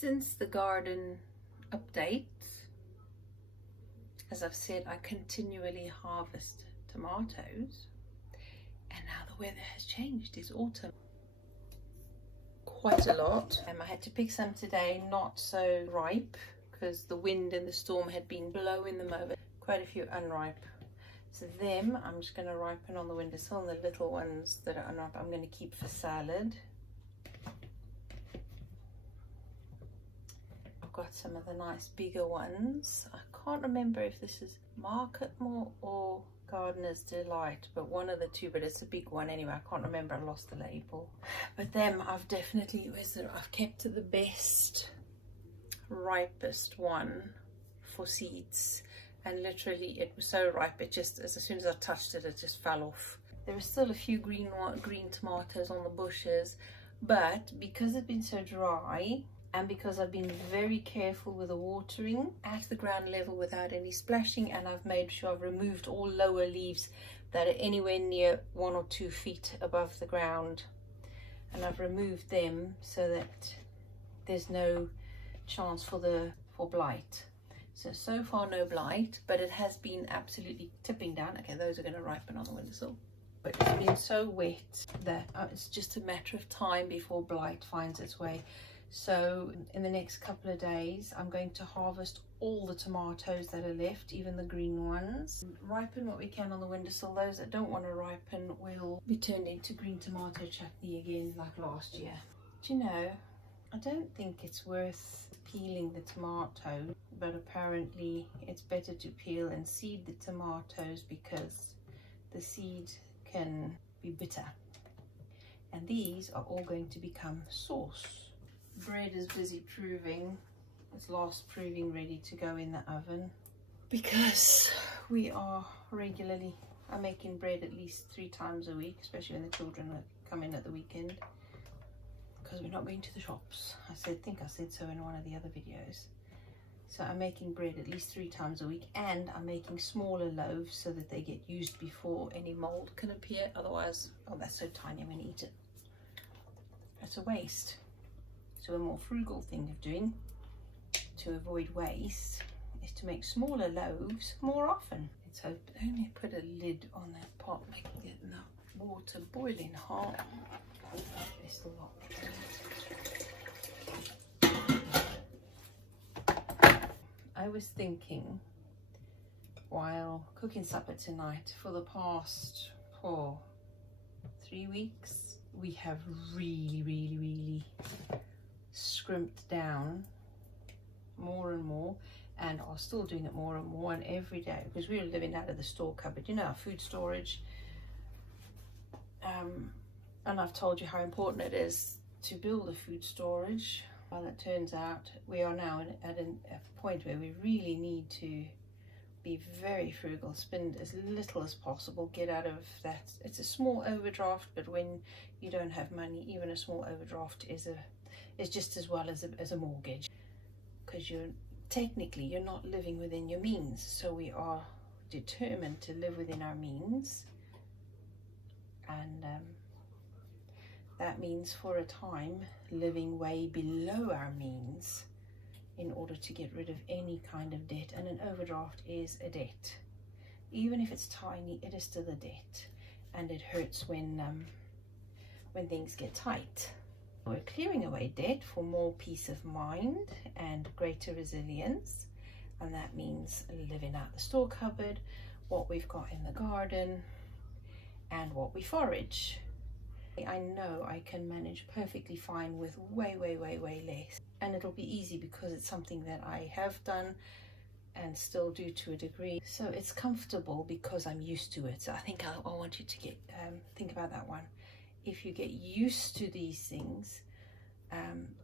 Since the garden update, as I've said, I continually harvest tomatoes, and now the weather has changed. It's autumn quite a lot. I had to pick some today, not so ripe, because the wind and the storm had been blowing them over. Quite a few unripe. So them I'm just going to ripen on the windowsill, and the little ones that are unripe I'm going to keep for salad. I've got some of the nice bigger ones. I can't remember if this is Marketmore or Gardener's Delight, but one of the two, but it's a big one anyway. I can't remember, I lost the label. But them I've definitely, I've kept to the best, ripest one for seeds. And literally it was so ripe, it just, as soon as I touched it, it just fell off. There are still a few green tomatoes on the bushes, but because it's been so dry, and because I've been very careful with the watering at the ground level without any splashing, and I've made sure I've removed all lower leaves that are anywhere near 1 or 2 feet above the ground, and I've removed them so that there's no chance for blight. So far no blight, but it has been absolutely tipping down. Okay, those are going to ripen on the windowsill. But it's been so wet that it's just a matter of time before blight finds its way. So in the next couple of days, I'm going to harvest all the tomatoes that are left, even the green ones. Ripen what we can on the windowsill. Those that don't want to ripen will be turned into green tomato chutney again, like last year. Do you know, I don't think it's worth peeling the tomato, but apparently it's better to peel and seed the tomatoes because the seed can be bitter. And these are all going to become sauce. Bread is busy proving, its last proving ready to go in the oven, because we are regularly, I'm making bread at least 3 times a week, especially when the children come in at the weekend, because we're not going to the shops. I think I said so in one of the other videos. So I'm making bread at least 3 times a week, and I'm making smaller loaves so that they get used before any mold can appear. Otherwise, oh, that's so tiny, I'm going to eat it. That's a waste. So a more frugal thing of doing to avoid waste is to make smaller loaves more often. So only put a lid on that pot, making it the water boiling hot. It's still hot. I was thinking while cooking supper tonight, for the past 3 weeks, we have really scrimped down more and more, and are still doing it more and more, and every day, because we were living out of the store cupboard, you know, our food storage. And I've told you how important it is to build a food storage. Well, it turns out we are now at a point where we really need to be very frugal, spend as little as possible, get out of that. It's a small overdraft, but when you don't have money, even a small overdraft is just as well as a mortgage, because you're not living within your means. So we are determined to live within our means, and that means for a time living way below our means in order to get rid of any kind of debt. And an overdraft is a debt. Even if it's tiny, it is still a debt, and it hurts when things get tight. We're clearing away debt for more peace of mind and greater resilience, and that means living out the store cupboard, what we've got in the garden, and what we forage. I know I can manage perfectly fine with way less, and it'll be easy because it's something that I have done and still do to a degree. So it's comfortable because I'm used to it. So I think I want you to get think about that one. If you get used to these things,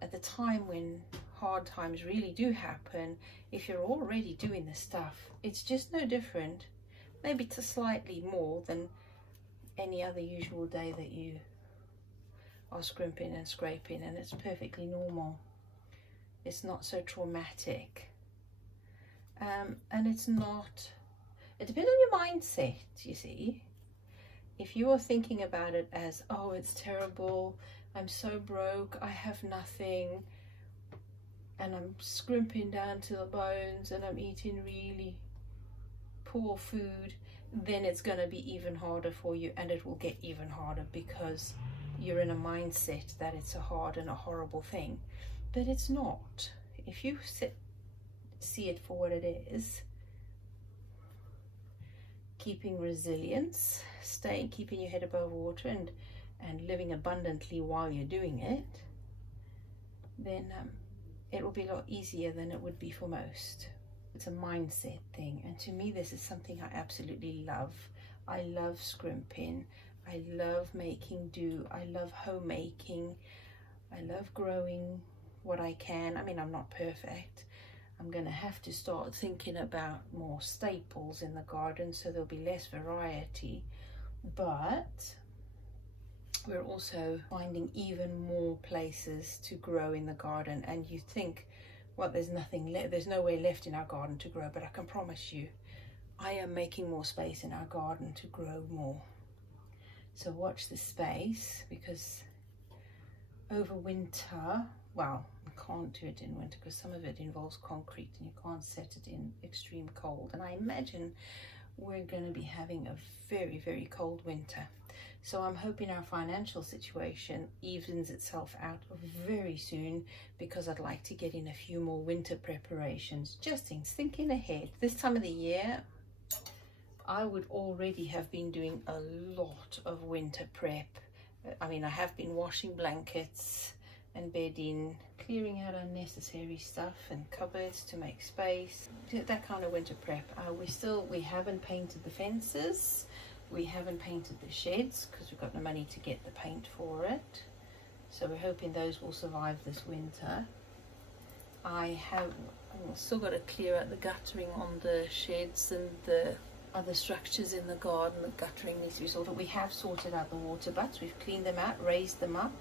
at the time when hard times really do happen, if you're already doing the stuff, it's just no different, maybe to slightly more than any other usual day that you are scrimping and scraping, and it's perfectly normal. It's not so traumatic, and it's not, it depends on your mindset, you see. If you are thinking about it as, oh, it's terrible, I'm so broke, I have nothing, and I'm scrimping down to the bones and I'm eating really poor food, then it's going to be even harder for you, and it will get even harder because you're in a mindset that it's a hard and a horrible thing. But it's not. If you see it for what it is, keeping resilience, keeping your head above water and living abundantly while you're doing it, then it will be a lot easier than it would be for most. It's a mindset thing, and to me this is something I absolutely love. I love scrimping, I love making do, I love homemaking, I love growing what I can. I mean, I'm not perfect. I'm going to have to start thinking about more staples in the garden so there'll be less variety, but we're also finding even more places to grow in the garden. And you think, well, there's nothing left, there's nowhere left in our garden to grow, but I can promise you I am making more space in our garden to grow more. So watch the space, because over winter, well, I can't do it in winter because some of it involves concrete and you can't set it in extreme cold, and I imagine we're going to be having a very, very cold winter. So I'm hoping our financial situation evens itself out very soon, because I'd like to get in a few more winter preparations. Just thinking ahead, this time of the year I would already have been doing a lot of winter prep. I mean, I have been washing blankets and bedding, clearing out unnecessary stuff and cupboards to make space, that kind of winter prep. We haven't painted the fences, we haven't painted the sheds because we've got no money to get the paint for it, so we're hoping those will survive this winter. I've still got to clear out the guttering on the sheds and the other structures in the garden. The guttering needs to be sorted. We have sorted out the water butts, we've cleaned them out, raised them up.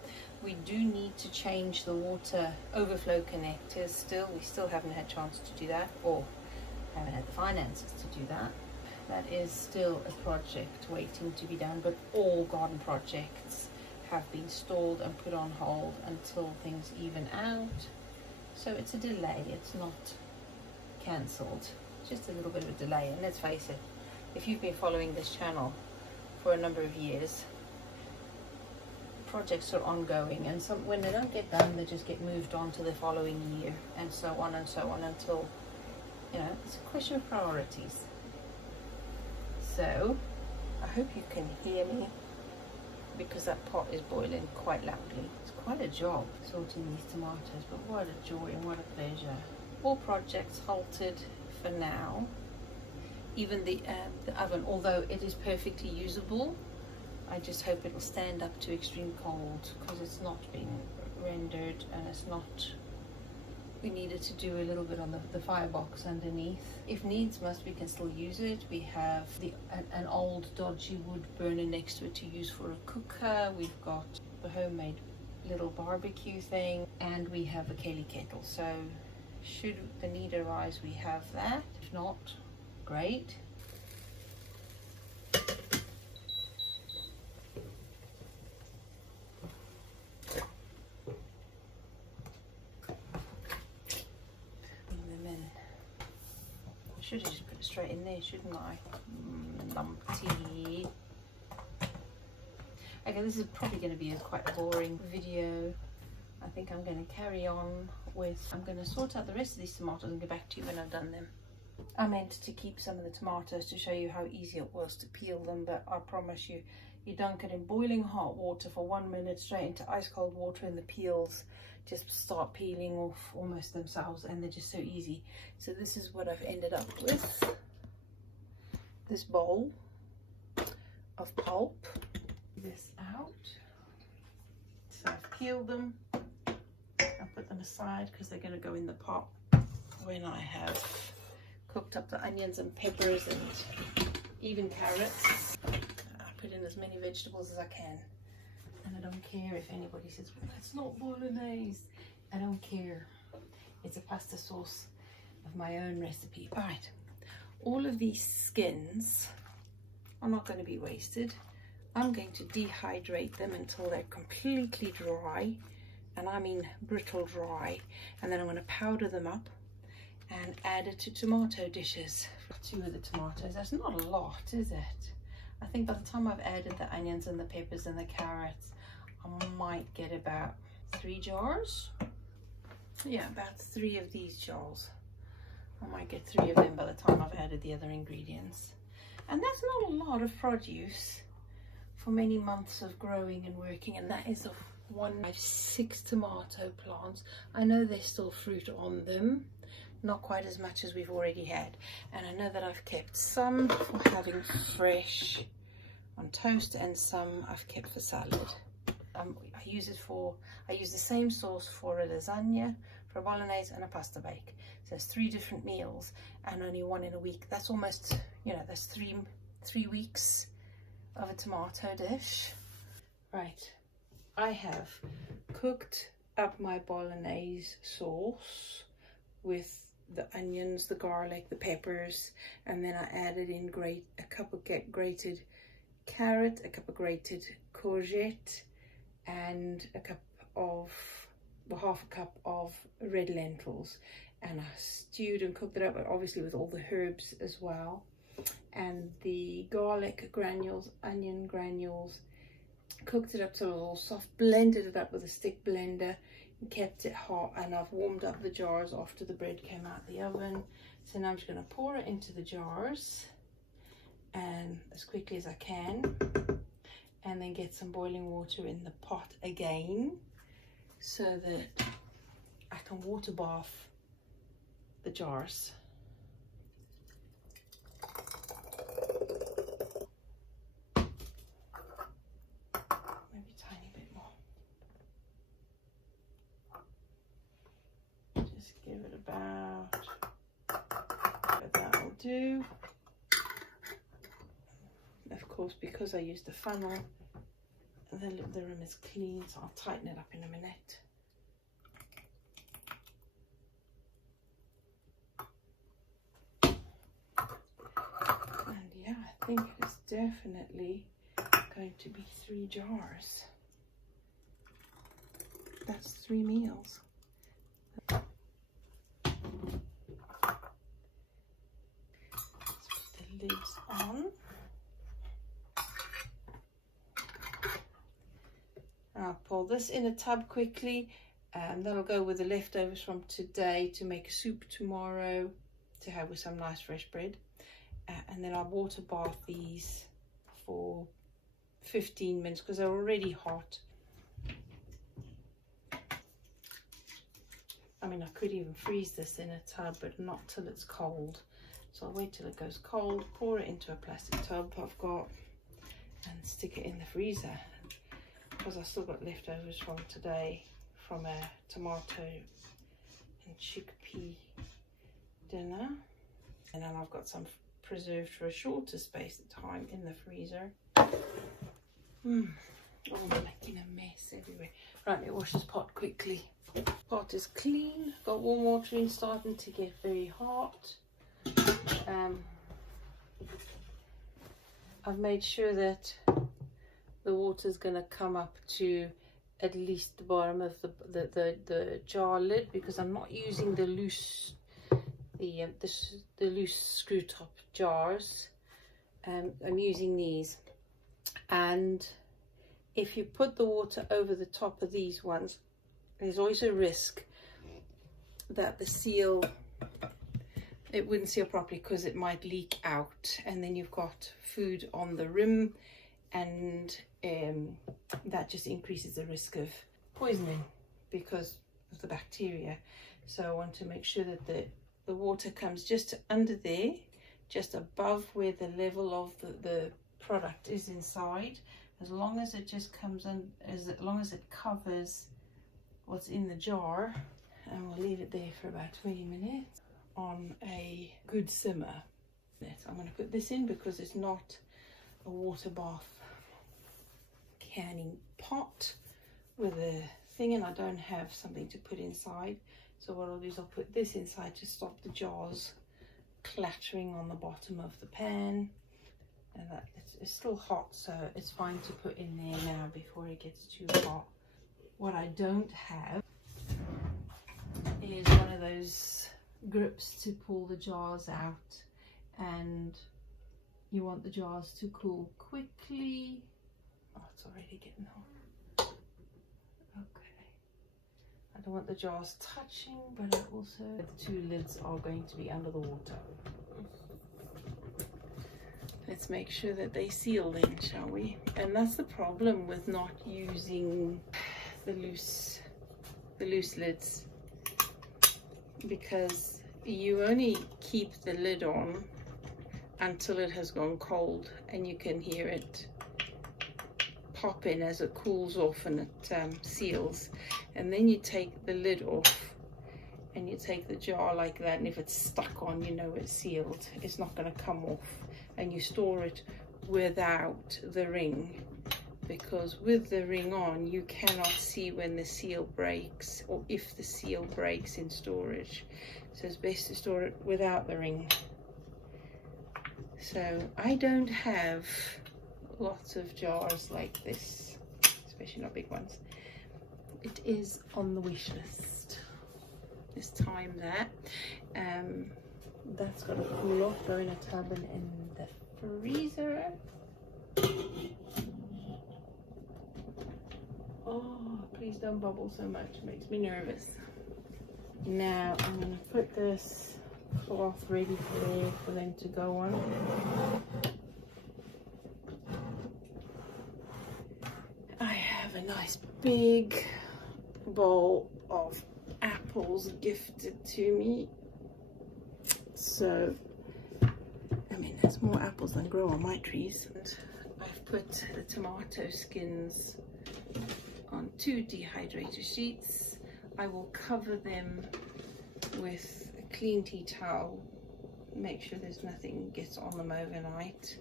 We do need to change the water overflow connectors still. We still haven't had a chance to do that, or haven't had the finances to do that. That is still a project waiting to be done, but all garden projects have been stalled and put on hold until things even out. So it's a delay, it's not cancelled, just a little bit of a delay. And let's face it, if you've been following this channel for a number of years, projects are ongoing, and when they don't get done, they just get moved on to the following year, and so on until, you know, it's a question of priorities. So I hope you can hear me, because that pot is boiling quite loudly. It's quite a job sorting these tomatoes, but what a joy and what a pleasure. All projects halted for now. Even the oven, although it is perfectly usable, I just hope it'll stand up to extreme cold, because it's not been rendered, and it's not. We needed to do a little bit on the firebox underneath. If needs must, we can still use it. We have an old dodgy wood burner next to it to use for a cooker. We've got the homemade little barbecue thing, and we have a Kaylee kettle. So should the need arise, we have that. If not, great. Should have just put it straight in there, shouldn't I? Numpty. Okay, this is probably going to be a quite boring video. I think I'm going to carry on with, I'm going to sort out the rest of these tomatoes and get back to you when I've done them. I meant to keep some of the tomatoes to show you how easy it was to peel them, but I promise you, you dunk it in boiling hot water for 1 minute straight into ice cold water, and the peels just start peeling off almost themselves, and they're just so easy. So this is what I've ended up with. This bowl of pulp. This out. So I've peeled them. I'll put them aside because they're going to go in the pot when I have cooked up the onions and peppers and even carrots. I put in as many vegetables as I can. And I don't care if anybody says, well, that's not bolognese. I don't care. It's a pasta sauce of my own recipe. All right, all of these skins are not going to be wasted. I'm going to dehydrate them until they're completely dry, and I mean brittle dry, and then I'm going to powder them up and add it to tomato dishes. 2 of the tomatoes, that's not a lot, is it? I think by the time I've added the onions and the peppers and the carrots, I might get about 3 jars. Yeah, about 3 of these jars. I might get 3 of them by the time I've added the other ingredients. And that's not a lot of produce for many months of growing and working, and that is of one. I have 6 tomato plants. I know there's still fruit on them, not quite as much as we've already had, and I know that I've kept some for having fresh on toast and some I've kept for salad. I use the same sauce for a lasagna, for a bolognese and a pasta bake. So there's 3 different meals and only 1 in a week. That's almost, you know, that's 3 weeks of a tomato dish. Right, I have cooked up my bolognese sauce with the onions, the garlic, the peppers, and then I added in a cup of grated carrot, a cup of grated courgette, and half a cup of red lentils, and I stewed and cooked it up, obviously with all the herbs as well, and the garlic granules, onion granules, cooked it up so it was all soft, blended it up with a stick blender, kept it hot, and I've warmed up the jars after the bread came out the oven. So now I'm just going to pour it into the jars and as quickly as I can, and then get some boiling water in the pot again so that I can water bath the jars. Give it about, but that'll do. Of course, because I used the funnel, the room is clean, so I'll tighten it up in a minute. And yeah, I think it's definitely going to be 3 jars. That's 3 meals. Lids on. I'll pour this in a tub quickly, and that'll go with the leftovers from today to make soup tomorrow to have with some nice fresh bread, and then I'll water bath these for 15 minutes because they're already hot. I mean, I could even freeze this in a tub, but not till it's cold. So I'll wait till it goes cold, pour it into a plastic tub I've got, and stick it in the freezer. Because I've still got leftovers from today from a tomato and chickpea dinner. And then I've got some preserved for a shorter space of time in the freezer. Oh, I'm making a mess everywhere. Right, let me wash this pot quickly. Pot is clean, got warm water in, starting to get very hot. I've made sure that the water is going to come up to at least the bottom of the jar lid, because I'm not using the loose loose screw top jars. I'm using these, and if you put the water over the top of these ones, there's always a risk that the seal, it wouldn't seal properly because it might leak out, and then you've got food on the rim, and that just increases the risk of poisoning because of the bacteria. So I want to make sure that the water comes just under there, just above where the level of the product is inside, as long as it just comes in, as long as it covers what's in the jar. And we'll leave it there for about 20 minutes on a good simmer. I'm going to put this in because it's not a water bath canning pot with a thing, and I don't have something to put inside. So what I'll do is I'll put this inside to stop the jars clattering on the bottom of the pan. And that it's still hot, so it's fine to put in there now before it gets too hot. What I don't have is one of those grips to pull the jars out, and you want the jars to cool quickly. Oh, it's already getting hot. Okay. I don't want the jars touching, but I also, the two lids are going to be under the water. Let's make sure that they seal then, shall we? And that's the problem with not using the loose lids, because you only keep the lid on until it has gone cold, and you can hear it pop in as it cools off and it seals. And then you take the lid off and you take the jar like that, and if it's stuck on, you know it's sealed. It's not going to come off. And you store it without the ring, because with the ring on you cannot see when the seal breaks, or if the seal breaks in storage. So it's best to store it without the ring. So I don't have lots of jars like this, especially not big ones. It is on the wish list. This time that that's got to cool off, go in a tub and in the freezer. Oh, please don't bubble so much, it makes me nervous. Now I'm going to put this cloth ready for them to go on. I have a nice big bowl of apples gifted to me. So, I mean, there's more apples than grow on my trees. And I've put the tomato skins on 2 dehydrator sheets. I will cover them with a clean tea towel, make sure there's nothing gets on them overnight,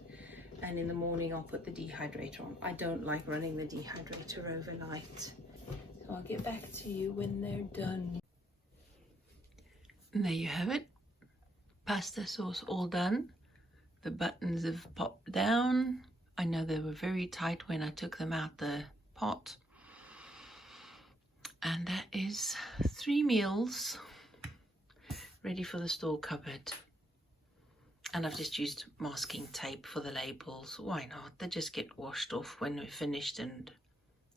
and in the morning I'll put the dehydrator on. I don't like running the dehydrator overnight. So I'll get back to you when they're done. And there you have it. Pasta sauce all done. The buttons have popped down. I know they were very tight when I took them out the pot. And that is 3 meals ready for the store cupboard. And I've just used masking tape for the labels. Why not? They just get washed off when we're finished and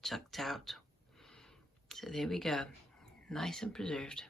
chucked out. So there we go. Nice and preserved.